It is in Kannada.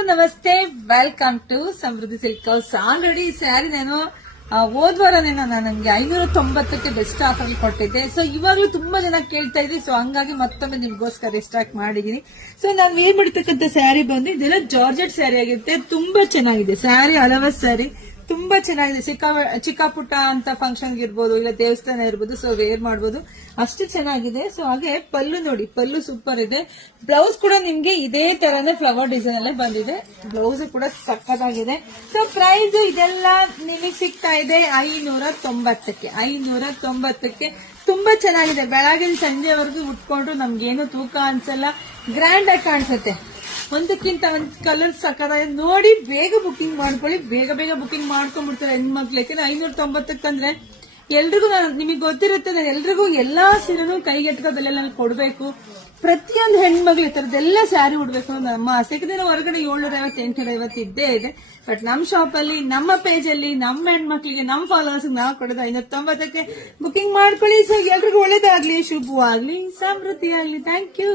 ನಮಸ್ತೆ, welcome to Samruddhi silk house. Already sari ನಾನು ಹೋದ್ವಾರನೇ ನನಗೆ 590ಕ್ಕೆ ಬೆಸ್ಟ್ ಆಫರ್ ಕೊಟ್ಟಿದ್ದೆ. ಸೊ ಇವಾಗ್ಲೂ ತುಂಬಾ ಜನ ಕೇಳ್ತಾ ಇದ್ರಿ. ಸೊ ಹಂಗಾಗಿ ಮತ್ತೊಮ್ಮೆ ನಿಮ್ಗೋಸ್ಕರ ಸ್ಟಾಕ್ ಮಾಡಿದೀನಿ. ಸೊ ನಾನು ವೇರ್ ಮಾಡಿರ್ತಕ್ಕಂಥ ಸ್ಯಾರಿ ಬಂದು ಇದೆಲ್ಲ ಜಾರ್ಜೆಟ್ ಸ್ಯಾರಿ ಆಗಿರುತ್ತೆ. ತುಂಬಾ ಚೆನ್ನಾಗಿದೆ ಸ್ಯಾರಿ, ಹಲವಾರು ಸ್ಯಾರಿ ತುಂಬಾ ಚೆನ್ನಾಗಿದೆ. ಚಿಕ್ಕ ಪುಟ್ಟ ಅಂತ ಫಂಕ್ಷನ್ ಇರ್ಬೋದು, ಇಲ್ಲ ದೇವಸ್ಥಾನ ಇರ್ಬೋದು, ಸೊ ವೇರ್ ಮಾಡಬಹುದು, ಅಷ್ಟು ಚೆನ್ನಾಗಿದೆ. ಸೊ ಹಾಗೆ ಪಲ್ಲು ನೋಡಿ, ಪಲ್ಲು ಸೂಪರ್ ಇದೆ. ಬ್ಲೌಸ್ ಕೂಡ ನಿಮ್ಗೆ ಇದೇ ತರನೇ ಫ್ಲವರ್ ಡಿಸೈನ್ ಅಲ್ಲೇ ಬಂದಿದೆ. ಬ್ಲೌಸ್ ಕೂಡ ಸಕ್ಕತ್ತಾಗಿದೆ. ಸೊ ಪ್ರೈಸ್ ಇದೆಲ್ಲ ನಿಮಗೆ ಸಿಗ್ತಾ ಇದೆ 590ಕ್ಕೆ. 590ಕ್ಕೆ ತುಂಬಾ ಚೆನ್ನಾಗಿದೆ. ಬೆಳಗಿನ ಸಂಜೆವರೆಗೂ ಉಟ್ಕೊಂಡ್ರು ನಮ್ಗೇನು ತೂಕ ಅನ್ಸಲ್ಲ, ಗ್ರ್ಯಾಂಡ್ ಆಗಿ ಕಾಣಿಸುತ್ತೆ. ಒಂದಕ್ಕಿಂತ ಒಂದ್ ಕಲರ್ ಸಕ್ಕತ್ತಾಗಿ ನೋಡಿ. ಬೇಗ ಬುಕಿಂಗ್ ಮಾಡ್ಕೊಳ್ಳಿ, ಬೇಗ ಬೇಗ ಬುಕಿಂಗ್ ಮಾಡ್ಕೊಂಡ್ಬಿಡ್ತಾರೆ ಹೆಣ್ಮಕ್ಳಿಗೆ. 590ಕ್ಕಂದ್ರೆ ಎಲ್ರಿಗೂ ನಿಮಗೆ ಗೊತ್ತಿರುತ್ತೆ, ನಾನು ಎಲ್ರಿಗೂ ಎಲ್ಲಾ ಸೀರೆನೂ ಕೈಗೆಟ್ಕೋ ಬೆಲೆನಲ್ಲಿ ಕೊಡ್ಬೇಕು. ಪ್ರತಿಯೊಂದು ಹೆಣ್ಮಕ್ಳು ಈ ತರದೆಲ್ಲ ಸ್ಯಾರಿ ಉಡ್ಬೇಕು ಅನ್ನೋ ನಮ್ಮ ಆಸೆ. ಯಾಕಂದ್ರೆ ಹೊರಗಡೆ 750 850 ಇದ್ದೇ ಇದೆ. ಬಟ್ ನಮ್ ಶಾಪ್ ಅಲ್ಲಿ, ನಮ್ಮ ಪೇಜ್ ಅಲ್ಲಿ, ನಮ್ಮ ಹೆಣ್ಮಕ್ಳಿಗೆ, ನಮ್ಮ ಫಾಲೋವರ್ಸ್ ನಾವು ಕೊಡೋದು 590ಕ್ಕೆ ಬುಕಿಂಗ್ ಮಾಡ್ಕೊಳ್ಳಿ. ಸೊ ಎಲ್ರಿಗೂ ಒಳ್ಳೇದಾಗ್ಲಿ, ಶುಭವಾಗ್ಲಿ, ಸಮೃದ್ಧಿ ಆಗ್ಲಿ. Thank you.